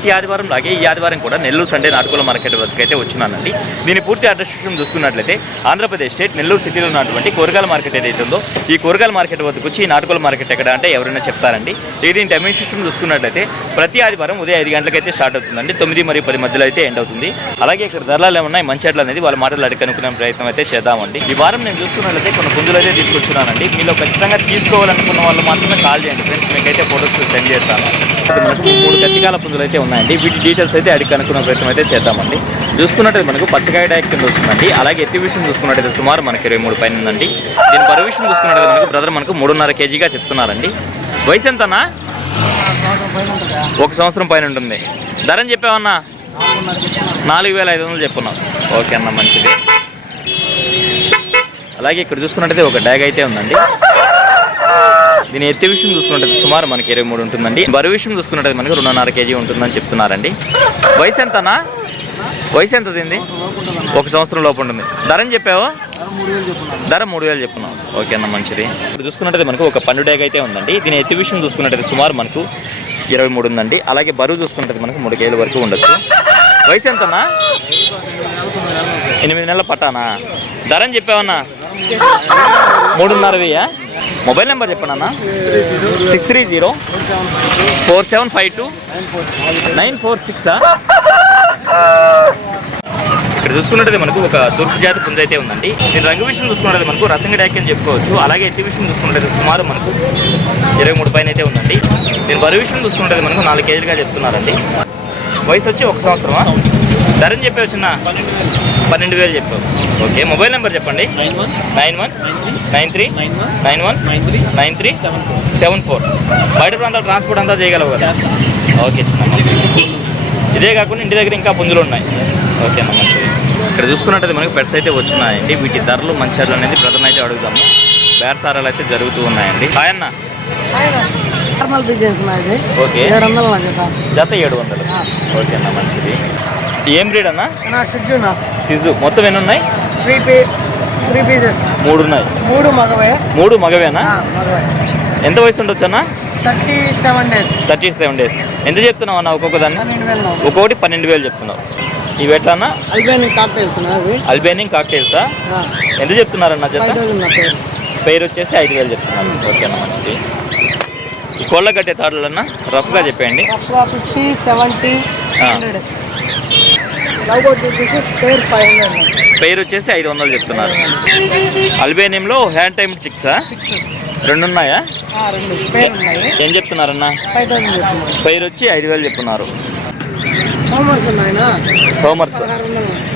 ప్రతి ఆదివారం లాగే ఈ ఆదివారం కూడా నెల్లూరు సండే నాటుకోళ్ల మార్కెట్ వద్దకు అయితే వచ్చినానండి. దీని పూర్తి అడ్రస్ చూసుకున్నట్లయితే ఆంధ్రప్రదేశ్ స్టేట్ నెల్లూరు సిటీలో ఉన్నటువంటి కూరగాయల మార్కెట్ ఏదైతే ఉందో ఈ కూరగాయల మార్కెట్ వద్దకు వచ్చి ఈ నాటుకోళ్ల మార్కెట్ ఎక్కడ అంటే ఎవరైనా చెప్తారండి. దీని టైమింగ్ సిస్టమ్ చూసుకున్నట్లయితే ప్రతి ఆదివారం ఉదయం 5 గంటలకైతే స్టార్ట్ అవుతుందండి. 9 మరియు 10 మధ్యలో అయితే ఎండ్ అవుతుంది. అలాగే ఇక్కడ ధరలు ఏమన్నాయి మంచి ఎట్లా అనేది వాళ్ళ మాటలు అడిగి కనుక్కునే ప్రయత్నం అయితే చేద్దామండి. ఈ వారం నేను చూసుకున్నట్లయితే కొన్ని పుంజులు అయితే తీసుకొచ్చున్నానండి. మీలో ఖచ్చితంగా తీసుకోవాలనుకున్న వాళ్ళు మాత్రమే కాల్ చేయండి ఫ్రెండ్స్, మీకైతే ఫోటోస్ సెండ్ చేస్తాను. మనకు 3 కత్తికాల పుంజులు అయితే ఉన్నాయండి. వీటి డీటెయిల్స్ అయితే అడిగి కనుక్కునే ప్రయత్నం అయితే చేద్దామండి. చూసుకున్నట్టు మనకు పచ్చకాయ డాక్ కింద వస్తుందండి. అలాగే ఎత్తి విషయం చూసుకున్నట్టయితే సుమారు మనకి 23 పైన ఉందండి. దీని బరువు విషయం చూసుకున్నట్టు మనకు బ్రదర్ మనకు 3.5 కేజీగా చెప్తున్నారండి. వయసు ఎంతనా? 1 సంవత్సరం పైన ఉంటుంది. ధరని చెప్పావన్నా? 4,500 చెప్పున్నాం. ఓకే అన్న, మంచిది. అలాగే ఇక్కడ చూసుకున్నట్టయితే ఒక డాగ్ అయితే ఉందండి. దీని ఎత్తి విషయం చూసుకున్నట్టయితే సుమారు మనకి 23 ఉంటుందండి. బరువు విషయం చూసుకున్నట్టయితే మనకి 2.5 కేజీ ఉంటుందని చెప్తున్నారండి. వయసు ఎంతనా? వయసు ఎంత తింది? 1 సంవత్సరం లోపు ఉంటుంది. ధరని చెప్పావు? ధర 3,000 చెప్పున్నాం. ఓకే అన్న, మంచిది. ఇప్పుడు చూసుకున్నట్టయితే మనకు ఒక పండు డాగ్ అయితే ఉందండి. దీని ఎత్తి విషయం చూసుకున్నట్టయితే సుమారు మనకు 23 ఉందండి. అలాగే బరువు చూసుకున్నట్టయితే మనకు 3 కేజీల వరకు ఉండొచ్చు. వయసు ఎంతనా? 8 నెలల పట్టానా? ధరని చెప్పావన్నా? 3.5 మొబైల్ నెంబర్ చెప్పండి అన్న. 630-4752-946. ఇక్కడ చూసుకున్నట్టు మనకు ఒక తూర్పు జాతి పుంజ అయితే ఉందండి. దీని రంగు విషయం చూసుకున్నట్టు మనకు రసంగి డాక్ అని చెప్పుకోవచ్చు. అలాగే ఎత్తి విషయం చూసుకున్నట్టు సుమారు మనకు 23 పైన అయితే ఉందండి. దీని బరువు విషయం చూసుకున్నట్టు మనకు 4 కేజీలుగా చెప్తున్నారండి. వయసు వచ్చి 1 సంవత్సరమా? ధరని చెప్పావు చిన్న? 12,000 చెప్పావు. ఓకే, మొబైల్ నెంబర్ చెప్పండి. 9193919374. బయట ప్రాంతాల ట్రాన్స్పోర్ట్ అంతా చేయగలవు కదా? ఓకే చిన్న, ఇదే కాకుండా ఇంటి దగ్గర ఇంకా పుంజులు ఉన్నాయి. ఓకే అన్న, మంచిది. ఇక్కడ చూసుకున్నట్టయితే మనకి పెట్స్ అయితే వచ్చినాయండి. వీటి ధరలు మంచి అనేది ప్రజలను అయితే అడుగుదాము. బేరసారాలు అయితే జరుగుతూ ఉన్నాయండి. హాయ్ అన్న. ఓకే, జత 700. ఓకే అన్న, మంచిది. ఏం బ్రీడ్ అన్న? సిజు. మొత్తం ఎన్ని ఉన్నాయి? 3 పీసెస్. 3 ఉన్నాయి. 3 మగవేనా? ఎంత వయసు ఉండొచ్చు అన్న? 37 డేస్. ఎంత చెప్తున్నావు అన్న ఒక్కొక్క దాన్ని? ఒక్కొక్కటి 12,000 చెప్తున్నావు. ఇవి ఎట్లా అన్న? అల్బేనియన్ కాక్టైల్సా? ఎంత చెప్తున్నారన్న జత? పేరు వచ్చేసి 5,000 చెప్తున్నారు. ఓకే అన్న, మంచిది. ఈ కోళ్ళ కట్టే తాడులు అన్న రఫ్గా చెప్పండి. పేరు వచ్చేసి 500 చెప్తున్నారు. అల్బేనియంలో హ్యాండ్ టైమ్ చిక్సా? 2 ఉన్నాయా? ఏం చెప్తున్నారన్న? పేరు వచ్చి 5,000 చెప్తున్నారు. హోమర్స్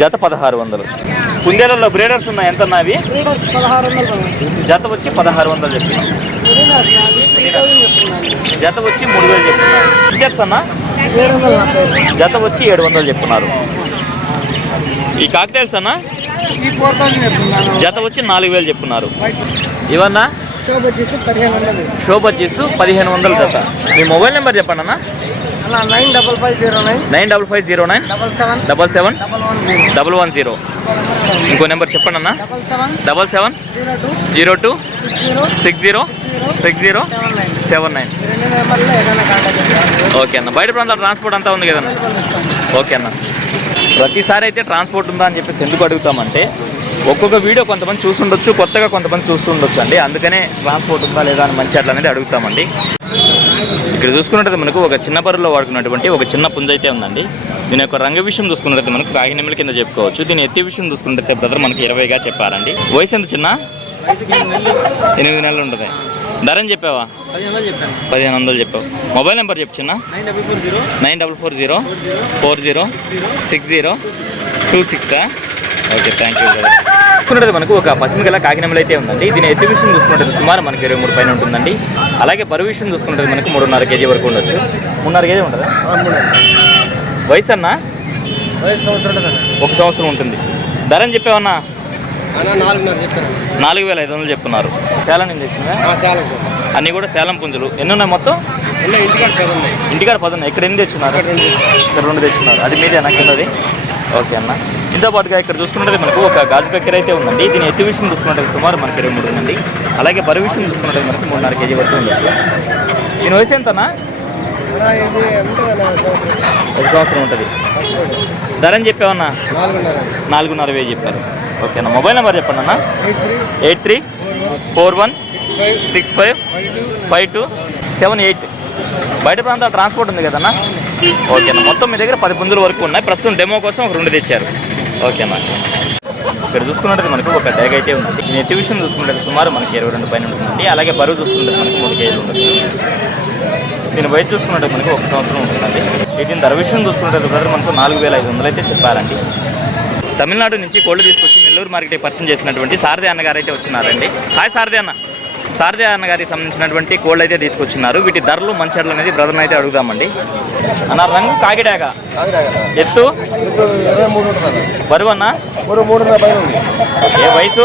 జత 1,600. కుందేలలో బ్రీడర్స్ ఉన్నాయి. ఎంత అవి? జత వచ్చి 1,600 చెప్తున్నారు. జత వచ్చి 3,000 చెప్తున్నారు. టీచర్స్ అన్న జత వచ్చి 700 చెప్తున్నారు. ఈ కాక్టైల్స్ అన్న జత వచ్చి 4,000 చెప్తున్నారు. ఇవన్నా షోబర్జీస్ 1,500 జత. మీ మొబైల్ నెంబర్ చెప్పండి అన్న. 9550977771110. ఇంకో నెంబర్ చెప్పండి అన్న. 7702606079. ఓకే అన్న. బయట ప్రాంతాల ట్రాన్స్పోర్ట్ అంతా ఉంది కదన్న? ఓకే అన్న. ప్రతిసారి అయితే ట్రాన్స్పోర్ట్ ఉందా అని చెప్పేసి ఎందుకు అడుగుతామంటే ఒక్కొక్క వీడియో కొంతమంది చూస్తుండొచ్చు, కొత్తగా కొంతమంది చూస్తుండొచ్చు అండి. అందుకనే ట్రాన్స్పోర్ట్ ఉందా లేదా అని మంచి అట్లా అనేది అడుగుతామండి. ఇక్కడ చూసుకున్నట్టు మనకు ఒక చిన్న బరువులో వాడుకున్నటువంటి ఒక చిన్న పుంజ అయితే ఉందండి. దీని యొక్క రంగు విషయం చూసుకున్నట్టు మనకు కాకినెమ్మల కింద చెప్పుకోవచ్చు. దీని ఎత్తి విషయం చూసుకున్నట్టు బ్రదర్ మనకి 20గా చెప్పారండి. వయసు ఎంత చిన్న? 8 నెలలు ఉంటుంది. ధరని చెప్పావా? 1,500 చెప్పావు. మొబైల్ నెంబర్ చెప్పు చిన్న. 9440406026. Okay, thank you. చూసుకున్నట్టు మనకు ఒక పశ్చిమగల కాకినెమ్మలు అయితే ఉందండి. దీని ఎత్తి విషయం చూసుకున్నట్టు సుమారు మనకి 23 పైన ఉంటుందండి. అలాగే బరువు విషయం చూసుకున్నట్టు మనకు 3.5 కేజీ వరకు ఉండొచ్చు. 3.5 కేజీ ఉంటుందా? వయసు అన్న? 1 సంవత్సరం ఉంటుంది. ధరని చెప్పావన్నా? 4,500 చెప్తున్నారు. సేలం నుంచి తెచ్చిందా? అన్నీ కూడా సేలం పుంజులు. ఎన్ని ఉన్నాయి మొత్తం? ఇంటికాడ 10 ఉన్నాయి. ఇక్కడ ఎన్ని తెచ్చున్నారు? ఇక్కడ 2 తెచ్చున్నారు. అది మీదేనా కిందది? ఓకే అన్న. దీంతో పాటుగా ఇక్కడ చూసుకుంటే మనకు ఒక గాజు కక్కెర అయితే ఉందండి. దీని ఎత్తి విషయం చూసుకుంటే సుమారు మనకి 23 ఉందండి. అలాగే బరువు విషయం చూసుకుంటే మనకి 3.5 కేజీ వరకు ఉండొచ్చు. దీని వయసు ఎంతనా? ఇది ఉంటుందన్న ఒక సంవత్సరం ఉంటుంది. ధర అని చెప్పావన్నా? 4,500. 4,500 చెప్పారు. ఓకేనా. మొబైల్ నెంబర్ చెప్పండి అన్న. 8341655278. బయట ప్రాంతాల ట్రాన్స్పోర్ట్ ఉంది కదన్నా? ఓకేనా. మొత్తం మీ దగ్గర 10 పుంజుల వరకు ఉన్నాయి. ప్రస్తుతం డెమో కోసం ఒక 2 తెచ్చారు. ఓకేనా. ఇక్కడ చూసుకున్నట్టు మనకు ఒక ట్యాగ్ అయితే ఉంది. నెట్ విషయం చూసుకుంటే సుమారు మనకి 22 పైన ఉంటుందండి. అలాగే బరువు చూసుకుంటే మనకి 3 కేజీలు ఉంటుంది. దీని బయట చూసుకున్నట్టు మనకి 1 సంవత్సరం ఉంటుందండి. దీని ధర విషయం చూసుకుంటే మనకు 4,500 అయితే చెప్పారండి. తమిళనాడు నుంచి కోళ్ళు తీసుకొచ్చి నెల్లూరు మార్కెట్ పరిచయం చేసినటువంటి సారథి అన్నగారు అయితే వచ్చినారండి. హాయ్ సారథి అన్న. సారథి అన్నగారికి సంబంధించినటువంటి కోళ్ళు అయితే తీసుకొచ్చినారు. వీటి ధరలు మంచర్లు అనేది బ్రదర్ని అయితే అడుగుదామండి. అన్న రంగు కాకిడాక, ఎత్తు 23 ఉంటుంది. బరువు అన్న? 3 పైన ఉంది. ఏ వయసు?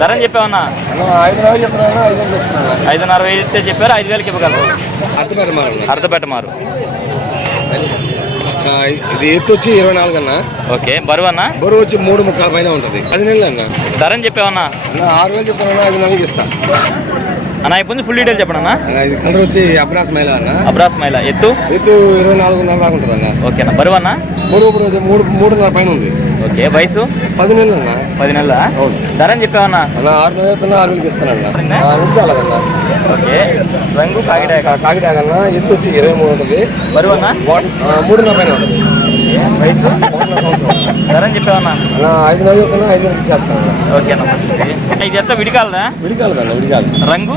ధర అని చెప్పావన్నా? 5,000 చెప్తున్నా, 5,000 ఇస్తున్నా. 5,500 అయితే చెప్పారు. 5,000కి ఇవ్వగలరు. అర్ధపెట్టమారు. ఇది ఎత్తు వచ్చి 24 అన్న. ఓకే. బరువు అన్న? బరువు వచ్చి 3.5 పైన ఉంటుంది. 10 నెలలు అన్న. ధర అని చెప్పావన్నా? 6,000 చెప్తున్నా, 5,000 ఇస్తా అన్న. ఇప్పుడు ఫుల్ డీటెయిల్ చెప్పండి అన్న. ఇది కలర్ వచ్చి అబ్రాస్ మైల అన్న. అబ్రాస్ మైల. ఎత్తు? ఎత్తు 24.5 దాకా ఉంటుంది అన్న. ఓకేనా. బరువు అన్న? బరువు 3.5 పైన ఉంది. ఓకే. వయసు? 10 నెలలు అన్న. 10 నెలల? అవును. ధర అని చెప్పావన్నా? 6,000 చెప్తున్నా, 6,000 ఇస్తానన్న. అలాగన్నా. ఓకే. రంగు కాకిడాక. కాకిడాక అన్న. ఎత్తు వచ్చి 23 ఉంటుంది. బరువు అన్న? 3.5 పైన ఉంటుంది. వయసు? ధర అని చెప్పావన్నా? 5,000 చెప్తున్నా, 5,000 ఇచ్చేస్తానన్న. ఓకేనా. ఇది ఎంత విడికాలదా? విడికాలదన్న. విడికాలి. రంగు?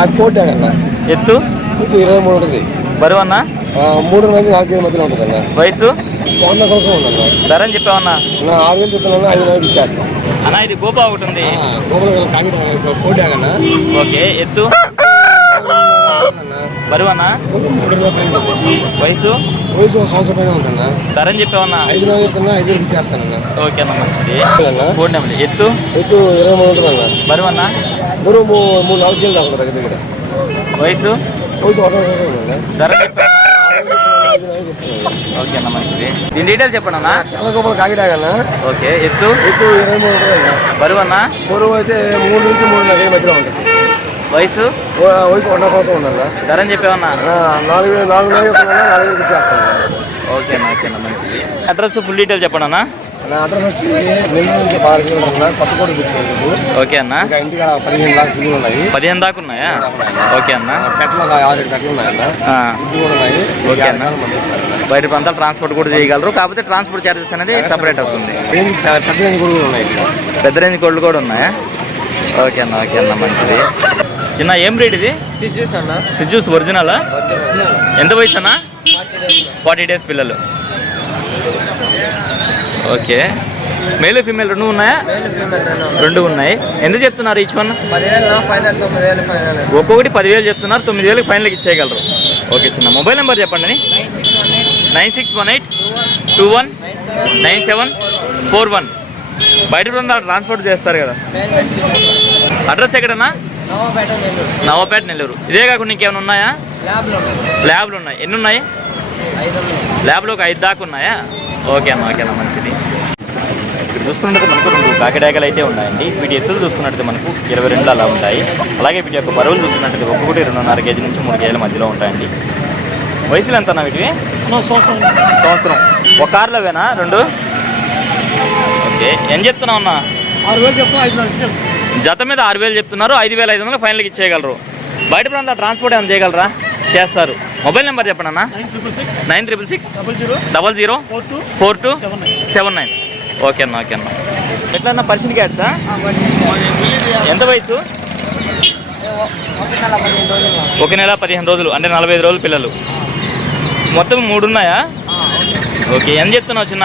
అది కోటాక అన్న. ఎత్తు? ఎత్తు 23 ఉంటుంది. బరువు అన్న? 3 నుంచి 4 కేజీ మధ్యలో ఉంటుంది అన్న. వయసు? 1 సంవత్సరం ఉందన్న. ధర అని చెప్పావన్నా? 6,000 చెప్తున్నా, 5,000 ఇచ్చేస్తాం అన్న. ఇది గోపా ఒకటి ఉంది. కోటాక అన్న. ఓకే. ఎత్తు? బరువు అన్న? 3 పైన ఉంటుంది. వయసు? వయసు 1 సంవత్సరం పైన ఉందన్న. ధర అని చెప్పావన్నా? 5,000 చెప్తున్నా, 5,000 ఇచ్చేస్తానన్న. ఓకేనా. మంచిది. అన్న. కోడి నెమలి. ఎత్తు? ఎత్తు 23 ఉంటుంది అన్న. బరువు అన్న? బరువు 3-4 కేజీలు దాకా దగ్గర దగ్గర. వయసు? వయసు 1 సంవత్సరం ఉందన్న. ధర చెప్పాను. 5,000 ఇస్తానన్న. ఓకేనా. మంచిది. దీని డీటెయిల్స్ చెప్పండి అన్న. తెల్లగొప్పలు కాకిడాక అన్న. ఓకే. ఎత్తు? ఎత్తు 23 ఉంటుంది అన్న. బరువు అన్న? బరువు అయితే 3 నుంచి 3.5 కేజీ మధ్యలో ఉంటుంది. వయసు? వయసు 1 సంవత్సరం ఉందన్న. ధర అని చెప్పావన్నా? 4,000 చెప్తున్నా, 4,000 ఇచ్చేస్తాను. ఓకేనా. ఓకేనా. మంచిది. అడ్రస్ ఫుల్ డీటెయిల్ చెప్పండి అన్న. నా అడ్రస్ వచ్చి నెల్లూరు నుంచి 6 కిలోమీటర్లు అన్న. కొత్తకోట తెచ్చుకోలేదు. ఓకే అన్న. ఇంకా ఇంటికాడ 15 దాకా పిల్లలు ఉన్నాయి. 15 దాకా ఉన్నాయా? ఓకే అన్న. పెట్టలు 6-7 పెట్టలు ఉన్నాయన్న. ఇంటి కూడా ఉన్నాయి. ఓకే అన్న. పంపిస్తారన్న. బయట ప్రాంతాలు ట్రాన్స్పోర్ట్ కూడా చేయగలరు. కాకపోతే ట్రాన్స్పోర్ట్ ఛార్జెస్ అనేది సపరేట్ అవుతుంది. పెద్ద రేంజ్ కూడా ఉన్నాయి. పెద్ద రేంజ్ కోళ్ళు కూడా ఉన్నాయా? ఓకే అన్న. ఓకే అన్న. మంచిది. చిన్న ఏం రేట్ ఇది? సిజ్జూస్ అన్న. సిజ్జూస్ ఒరిజినల్? ఎంత వయసు అన్న? 40 డేస్ పిల్లలు. ఓకే. మేల్ ఫీమేల్ 2 ఉన్నాయా? 2 ఉన్నాయి. ఎందుకు చెప్తున్నారు ఈచ్ వన్? 10,000 final, 9,000 final. ఒక్కొక్కటి 10,000 చెప్తున్నారు. 9,000కి ఫైనల్కి ఇచ్చేయగలరు. ఓకే. చిన్న మొబైల్ నెంబర్ చెప్పండి. 9618219741. బయట ప్రాంతాలు ట్రాన్స్పోర్ట్ చేస్తారు కదా. అడ్రస్ ఎక్కడన్నా? నవాపేట, నెల్లూరు. ఇదే కాకుండా ఇంకేమైనా ఉన్నాయా? ల్యాబ్లు ఉన్నాయి. ఎన్ని ఉన్నాయి? ల్యాబ్లో ఒక 5 దాకా ఉన్నాయా? ఓకే అన్న. ఓకే అన్న. మంచిది. ఇక్కడ చూసుకున్నట్టు మనకు 2 కాకిడాకలు అయితే ఉన్నాయండి. వీటి ఎత్తులు చూసుకున్నట్టు మనకు 22 అలా ఉంటాయి. అలాగే వీటి యొక్క బరువులు చూసుకున్నట్టు ఒక్కొక్కటి 2.5 కేజీ నుంచి 3 కేజీల మధ్యలో ఉంటాయండి. వయసులు ఎంత అన్న వీటివి? సంవత్సరం. ఒక కార్లోవేనా 2? ఓకే. ఏం చెప్తున్నావు అన్న? 6,000 చెప్తున్నా, 5,000 జత మీద 6,000 చెప్తున్నారు. 5,500 ఫైనల్కి ఇచ్చేయగలరు. బయట ప్రాంతాల ట్రాన్స్పోర్ట్ ఏమైనా చేయగలరా? చేస్తారు. మొబైల్ నెంబర్ చెప్పండి అన్న. 966600424279. ఓకే అన్న. ఓకే అన్న. ఎట్లా అన్న? పర్షియన్ క్యాట్సా? ఎంత వయసు? 1 నెల 15 రోజులు, అంటే 45 రోజులు పిల్లలు. మొత్తం 3 ఉన్నాయా? ఓకే. ఎంత చెప్తున్నావు చిన్న?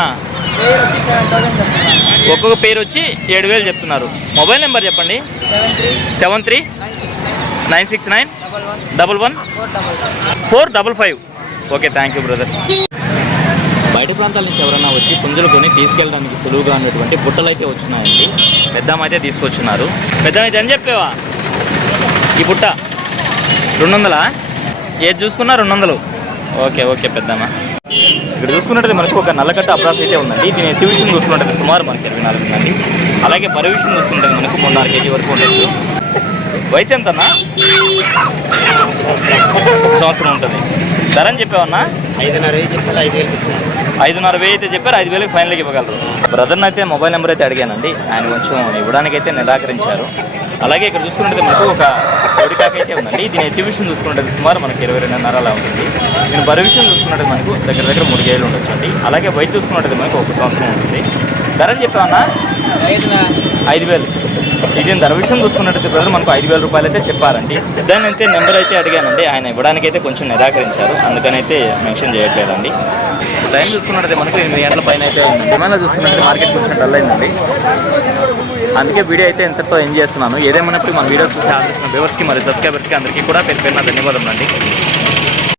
ఒక్కొక్క పేరు వచ్చి 7,000 చెప్తున్నారు. మొబైల్ నెంబర్ చెప్పండి. 7396911455. ఓకే. Thank you brother. బయట ప్రాంతాల నుంచి ఎవరైనా వచ్చి పుంజులు కొని తీసుకెళ్ళడానికి సులువుగా ఉన్నటువంటి బుట్టలు అయితే వచ్చినాయండి. పెద్దమ్మ అయితే తీసుకొచ్చున్నారు. పెద్దమ్మ అయితే అని చెప్పేవా? ఈ బుట్ట 200? ఏది చూసుకున్నా 200. ఓకే. ఓకే పెద్దమ్మ. ఇక్కడ చూసుకున్నట్టు మనకు ఒక నల్లకట్ట అప్రాస్ అయితే ఉందండి. దీని ఎత్తు విషయం చూసుకున్నట్టు సుమారు మనకి 24 ఉందండి. అలాగే బరువు విషయం చూసుకుంటే మనకు 3.5 కేజీ వరకు ఉండొచ్చు. వయసు ఎంతన్నా? సంవత్సరం ఉంటుంది. ధర అని చెప్పావన్నా? 5,500 చెప్పారు, 5,000 ఇస్తున్నారు. 5,500 అయితే చెప్పారు, 5,000 ఫైనల్కి ఇవ్వగలరు. బ్రదర్ని అయితే మొబైల్ నెంబర్ అయితే అడిగానండి, ఆయన కొంచెం ఇవ్వడానికైతే నిరాకరించారు. అలాగే ఇక్కడ చూసుకున్నట్టు మనకు ఒక కోడికాకి అయితే ఉందండి. దీని ఎత్తి విషయం చూసుకున్నట్టు సుమారు మనకి 22.5 అలా ఉంటుంది. దీని బరువు విషయం చూసుకున్నట్టు మనకు దగ్గర 3 కేజీలు ఉండొచ్చు అండి. అలాగే వయసు చూసుకున్నట్టు మనకు 1 సంవత్సరం ఉంటుంది. ధర అని చెప్పామన్నా? 5,000. ఇది ధర విషయం చూసుకున్నట్టు బ్రదర్ మనకు 5,000 రూపాయలు అయితే చెప్పారండి. దాని అయితే నెంబర్ అయితే అడిగానండి, ఆయన ఇవ్వడానికైతే కొంచెం నిరాకరించారు, అందుకనైతే మెన్షన్ చేయట్లేదండి. టైం చూసుకున్నట్టు మనకు 8 గంటల పైన అయితే అయిందండి. ఏమైనా చూసుకున్నట్టు మార్కెట్ కొంచెం డల్ అయిందండి, అందుకే వీడియో అయితే ఎంతతో ఎంజాయ్ చేస్తున్నాను. ఏదేమన్నప్పుడు మన వీడియో చూసి ఆదరిస్తున్న వ్యూవర్స్కి మరియు సబ్స్క్రైబర్స్కి అందరికీ కూడా పేరు పేరున ధన్యవాదములు అండి.